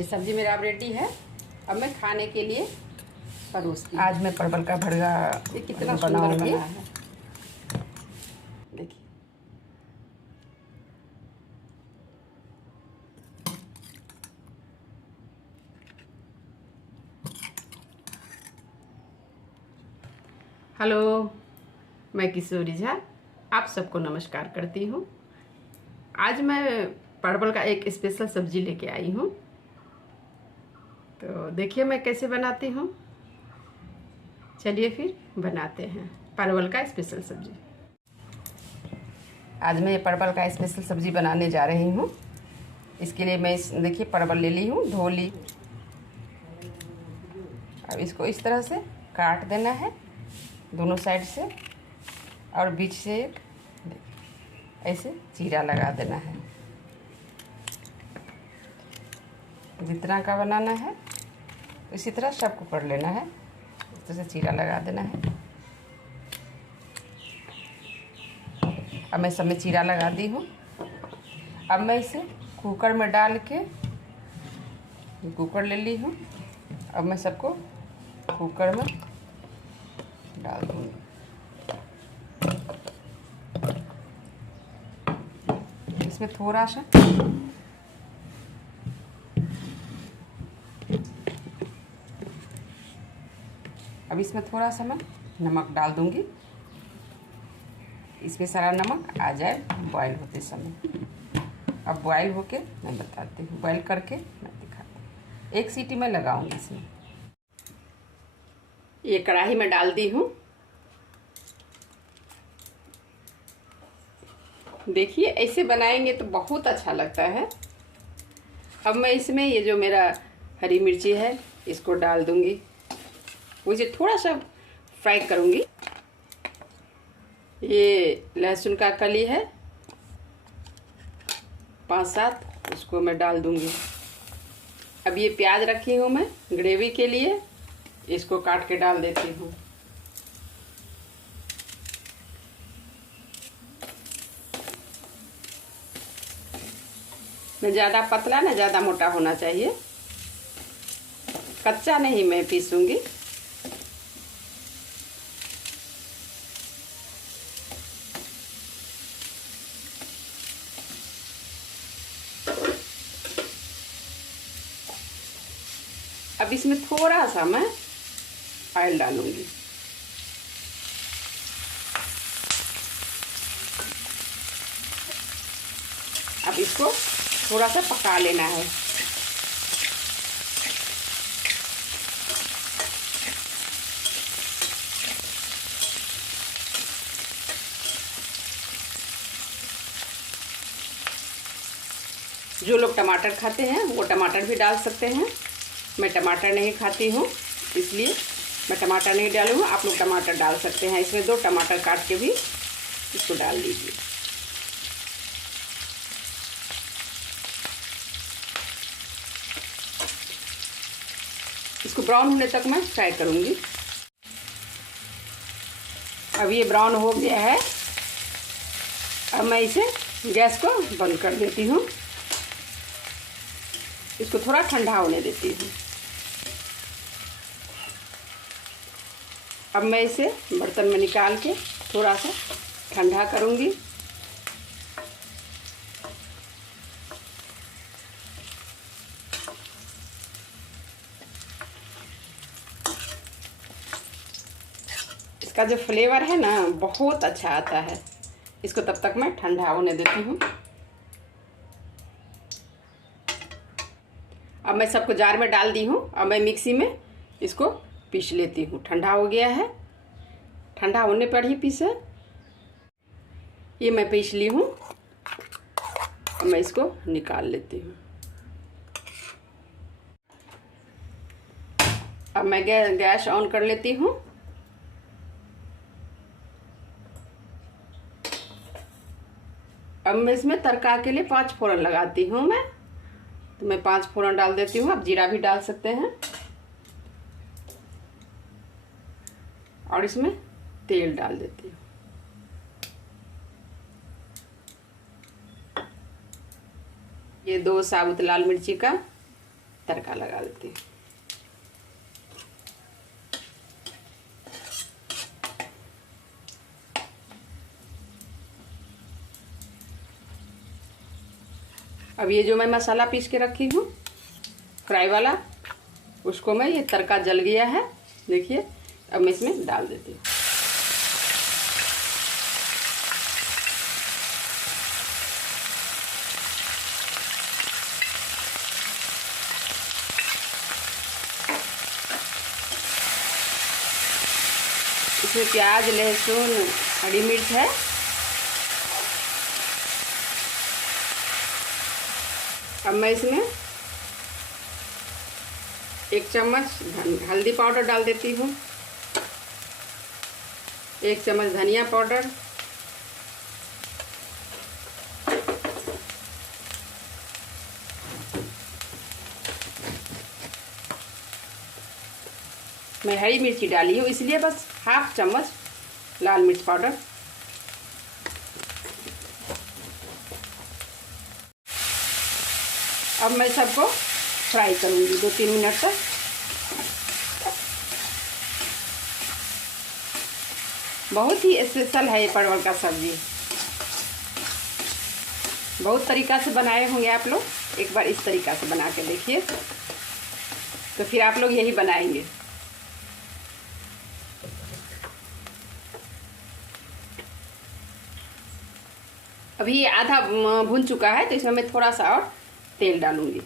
ये सब्जी मेरा अब रेडी है। अब मैं खाने के लिए परोसती हूँ। आज मैं परवल का भरवा ये कितना सुंदर बना है, देखिए। हेलो, मैं किशोरी झा आप सबको नमस्कार करती हूँ। आज मैं परवल का एक स्पेशल सब्जी लेके आई हूँ। तो देखिए मैं कैसे बनाती हूँ। चलिए फिर बनाते हैं परवल का स्पेशल सब्जी। आज मैं परवल का स्पेशल सब्जी बनाने जा रही हूँ। इसके लिए मैं देखिए परवल ले ली हूँ, धो ली। अब इसको इस तरह से काट देना है दोनों साइड से, और बीच से ऐसे चीरा लगा देना है। जितना का बनाना है इसी तरह सबको कर लेना है। इस तरह से चीरा लगा देना है। अब मैं सब में चीरा लगा दी हूँ। अब मैं इसे कुकर में डाल के, कुकर ले ली हूँ। अब मैं सबको कुकर में डाल दूँगी। इसमें थोड़ा सा अब इसमें थोड़ा सा मैं नमक डाल दूँगी। इसमें सारा नमक आ जाए बॉयल होते समय। अब बॉयल होके मैं बताती हूँ, बॉयल करके मैं दिखाती हूँ। एक सीटी मैं लगाऊंगी इसमें। ये कढ़ाई में डाल दी हूँ। देखिए ऐसे बनाएंगे तो बहुत अच्छा लगता है। अब मैं इसमें ये जो मेरा हरी मिर्ची है इसको डाल दूंगी। मुझे थोड़ा सा फ्राई करूंगी। ये लहसुन का कली है 5-7, उसको मैं डाल दूंगी। अब ये प्याज रखी हूँ मैं ग्रेवी के लिए, इसको काट के डाल देती हूँ। न ज़्यादा पतला न ज़्यादा मोटा होना चाहिए। कच्चा नहीं मैं पीसूंगी। अब इसमें थोड़ा सा मैं ऑयल डालूंगी। अब इसको थोड़ा सा पका लेना है। जो लोग टमाटर खाते हैं वो टमाटर भी डाल सकते हैं। मैं टमाटर नहीं खाती हूँ इसलिए मैं टमाटर नहीं डालूँगा। आप लोग टमाटर डाल सकते हैं। इसमें 2 टमाटर काट के भी इसको डाल दीजिए। इसको ब्राउन होने तक मैं फ्राई करूँगी। अब ये ब्राउन हो गया है। अब मैं इसे गैस को बंद कर देती हूँ। इसको थोड़ा ठंडा होने देती हूँ। अब मैं इसे बर्तन में निकाल के थोड़ा सा ठंडा करूँगी। इसका जो फ्लेवर है ना बहुत अच्छा आता है। इसको तब तक मैं ठंडा होने देती हूँ। अब मैं सबको जार में डाल दी हूँ। अब मैं मिक्सी में इसको पीस लेती हूँ। ठंडा हो गया है, ठंडा होने पर ही पीसे। ये मैं पीस ली हूँ। अब मैं इसको निकाल लेती हूँ। अब मैं गैस ऑन कर लेती हूँ। अब मैं इसमें तड़का के लिए 5 फोरन लगाती हूँ मैं। तो मैं 5 फोरन डाल देती हूँ। आप जीरा भी डाल सकते हैं। और इसमें तेल डाल देती हूँ। ये 2 साबुत लाल मिर्ची का तड़का लगा देते हैं। अब ये जो मैं मसाला पीस के रखी हूँ फ्राई वाला, उसको मैं, ये तड़का जल गया है देखिए, अब मैं इसमें डाल देती हूँ। इसमें प्याज, लहसुन, हरी मिर्च है। अब मैं इसमें 1 चम्मच हल्दी पाउडर डाल देती हूँ, 1 चम्मच धनिया पाउडर, मैं हरी मिर्ची डाली हूँ इसलिए बस 1/2 चम्मच लाल मिर्च पाउडर। अब मैं सबको फ्राई करूँगी 2-3 मिनट तक। बहुत ही स्पेशल है ये परवल का सब्ज़ी। बहुत तरीक़ा से बनाए होंगे आप लोग, एक बार इस तरीक़ा से बना के देखिए तो फिर आप लोग यही बनाएंगे। अभी ये आधा भुन चुका है तो इसमें मैं थोड़ा सा और तेल डालूंगी।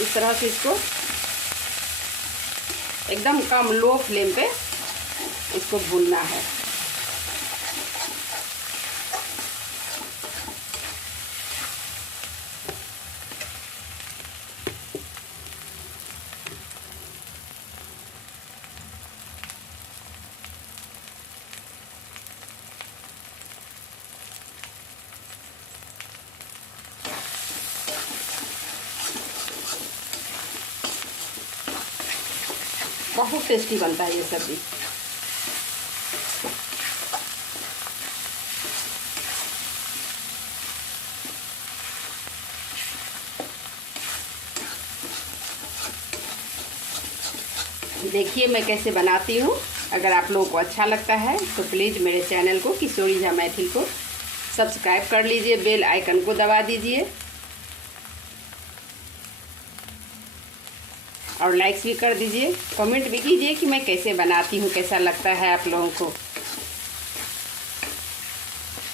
इस तरह से इसको एकदम कम लो फ्लेम पे इसको भूनना है। बहुत टेस्टी बनता है ये सब्ज़ी। देखिए मैं कैसे बनाती हूँ। अगर आप लोगों को अच्छा लगता है तो प्लीज़ मेरे चैनल को किशोरी झा मैथिल को सब्सक्राइब कर लीजिए, बेल आइकन को दबा दीजिए और लाइक्स भी कर दीजिए, कमेंट भी कीजिए कि मैं कैसे बनाती हूँ, कैसा लगता है आप लोगों को।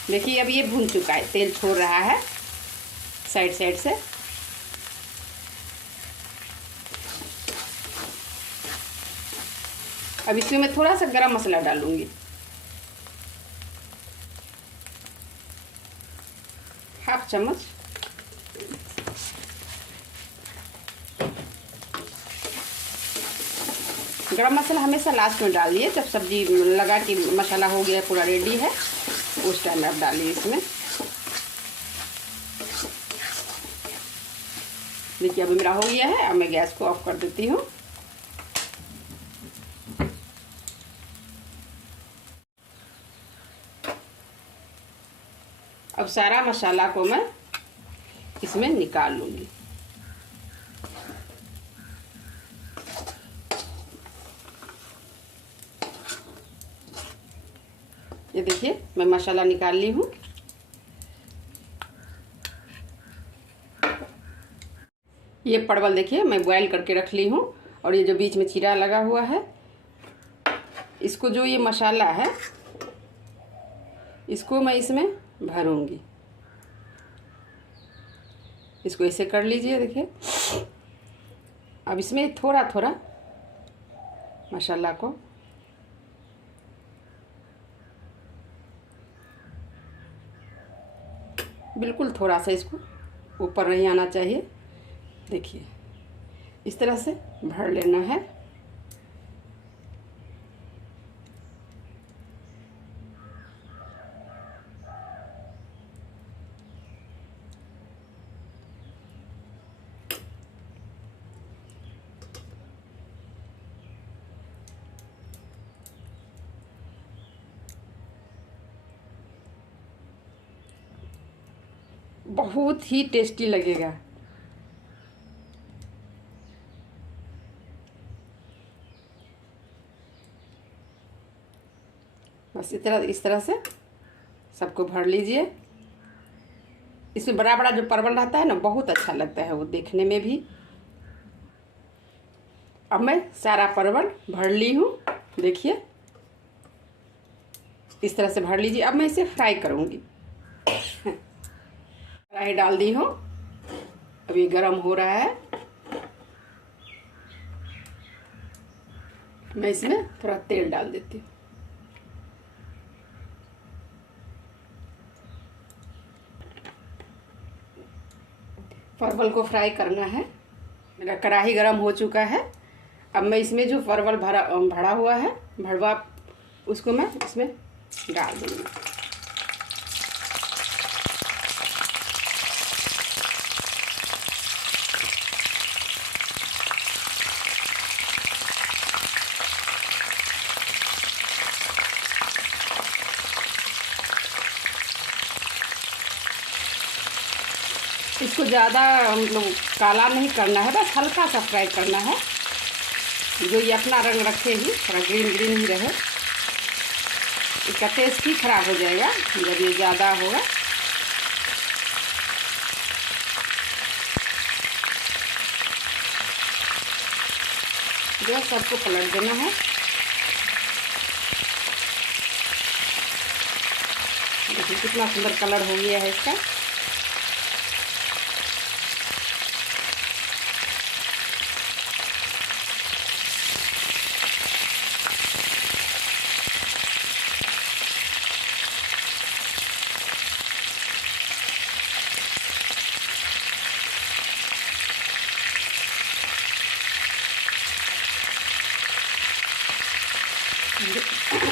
देखिए अब ये भून चुका है, तेल छोड़ रहा है साइड साइड से। अब इसमें मैं थोड़ा सा गरम मसाला डालूंगी, 1/2 चम्मच। गरम मसाला हमेशा लास्ट में डालिए, जब सब्जी लगा कि मसाला हो गया पूरा रेडी है उस टाइम आप डालिए इसमें। देखिए अभी मेरा हो गया है, अब मैं गैस को ऑफ कर देती हूँ। अब सारा मसाला को मैं इसमें निकाल लूँगी। ये देखिए मैं मसाला निकाल ली हूँ। ये परवल देखिए मैं बॉयल करके रख ली हूँ, और ये जो बीच में चीरा लगा हुआ है, इसको जो ये मसाला है इसको मैं इसमें भरूंगी। इसको ऐसे कर लीजिए। देखिए अब इसमें थोड़ा थोड़ा मसाला को बिल्कुल थोड़ा सा, इसको ऊपर नहीं आना चाहिए। देखिए इस तरह से भर लेना है। बहुत ही टेस्टी लगेगा। बस इस तरह से सबको भर लीजिए। इसमें बड़ा बड़ा जो परवल रहता है ना, बहुत अच्छा लगता है वो देखने में भी। अब मैं सारा परवल भर ली हूँ, देखिए इस तरह से भर लीजिए। अब मैं इसे फ्राई करूँगी। कढ़ाई डाल दी हूँ, अब ये गरम हो रहा है। मैं इसमें थोड़ा तेल डाल देती हूँ। परवल को फ्राई करना है। मेरा कढ़ाई गरम हो चुका है। अब मैं इसमें जो परवल भरा हुआ है, भरवा, उसको मैं इसमें डाल दूँगी। इसको ज़्यादा मतलब काला नहीं करना है, बस हल्का सा फ्राई करना है, जो ये अपना रंग रखे ही, थोड़ा ग्रीन ग्रीन ही रहे। इसका टेस्ट ही खराब हो जाएगा जब ये ज़्यादा होगा। जो सबको पलट देना है। देखिए कितना सुंदर कलर हो गया है इसका।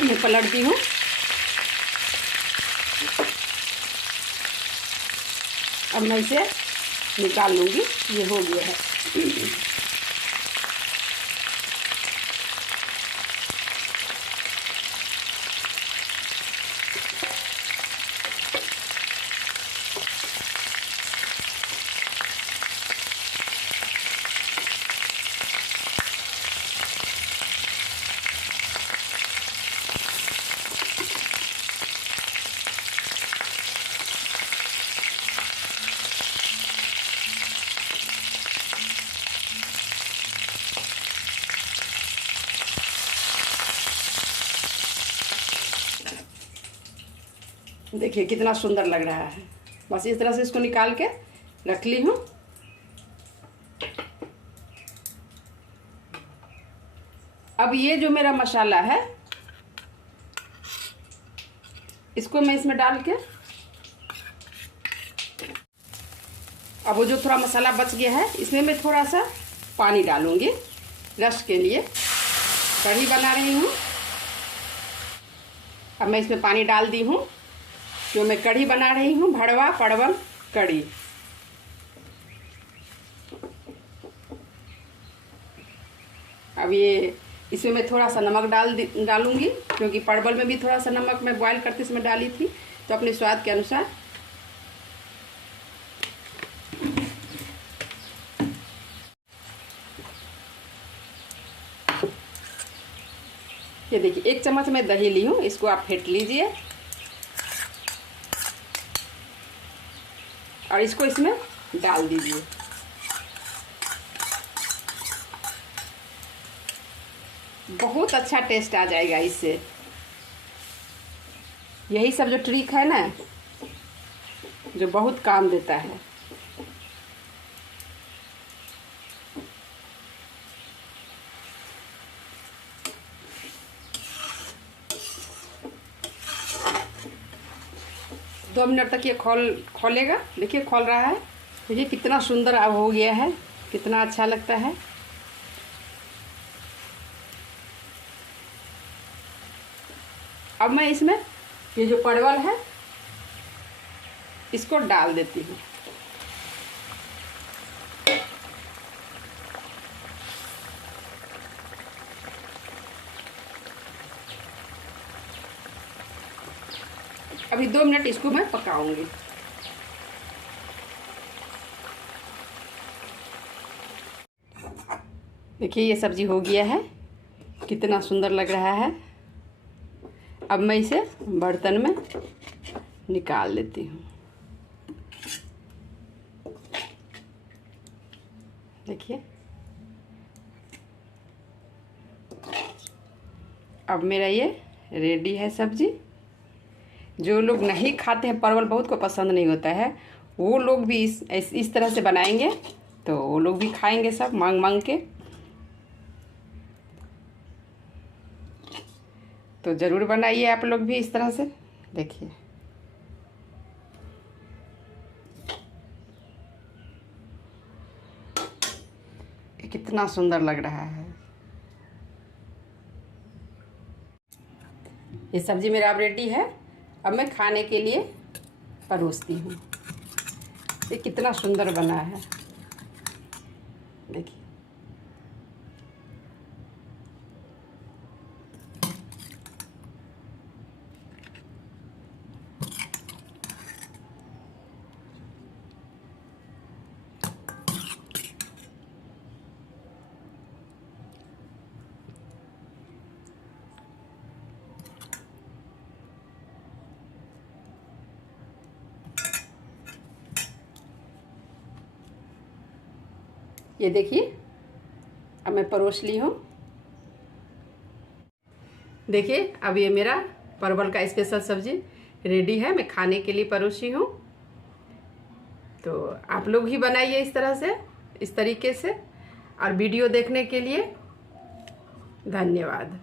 मैं पलट दी हूँ। अब मैं इसे निकाल लूँगी, ये हो गया है। देखिए कितना सुंदर लग रहा है। बस इस तरह से इसको निकाल के रख ली हूँ। अब ये जो मेरा मसाला है, इसको मैं इसमें डाल के, अब वो जो थोड़ा मसाला बच गया है, इसमें मैं थोड़ा सा पानी डालूंगी रस के लिए। कढ़ी बना रही हूँ। अब मैं इसमें पानी डाल दी हूँ। जो मैं कढ़ी बना रही हूँ, भड़वा परवल कढ़ी। अब ये इसमें मैं थोड़ा सा नमक डालूंगी, क्योंकि परवल में भी थोड़ा सा नमक मैं बॉईल करते समय डाली थी, तो अपने स्वाद के अनुसार। ये देखिए 1 चम्मच मैं दही ली हूँ, इसको आप फेंट लीजिए और इसको इसमें डाल दीजिए। बहुत अच्छा टेस्ट आ जाएगा इससे। यही सब जो ट्रिक है ना, जो बहुत काम देता है। दो मिनट तक ये खोलेगा। देखिए खोल रहा है। तो ये कितना सुंदर अब हो गया है, कितना अच्छा लगता है। अब मैं इसमें ये जो परवल है, इसको डाल देती हूँ। अभी 2 मिनट इसको मैं पकाऊंगी। देखिए ये सब्ज़ी हो गया है, कितना सुंदर लग रहा है। अब मैं इसे बर्तन में निकाल लेती हूँ। देखिए अब मेरा ये रेडी है सब्ज़ी। जो लोग नहीं खाते हैं, परवल बहुत को पसंद नहीं होता है, वो लोग भी इस तरह से बनाएंगे तो वो लोग भी खाएंगे सब मांग मांग के। तो ज़रूर बनाइए आप लोग भी इस तरह से। देखिए ये कितना सुंदर लग रहा है। ये सब्ज़ी मेरा अब रेडी है। अब मैं खाने के लिए परोसती हूँ। ये कितना सुंदर बना है, देखिए। ये देखिए अब मैं परोस ली हूँ। देखिए अब ये मेरा परवल का स्पेशल सब्ज़ी रेडी है, मैं खाने के लिए परोसी हूँ। तो आप लोग भी बनाइए इस तरह से, इस तरीके से। और वीडियो देखने के लिए धन्यवाद।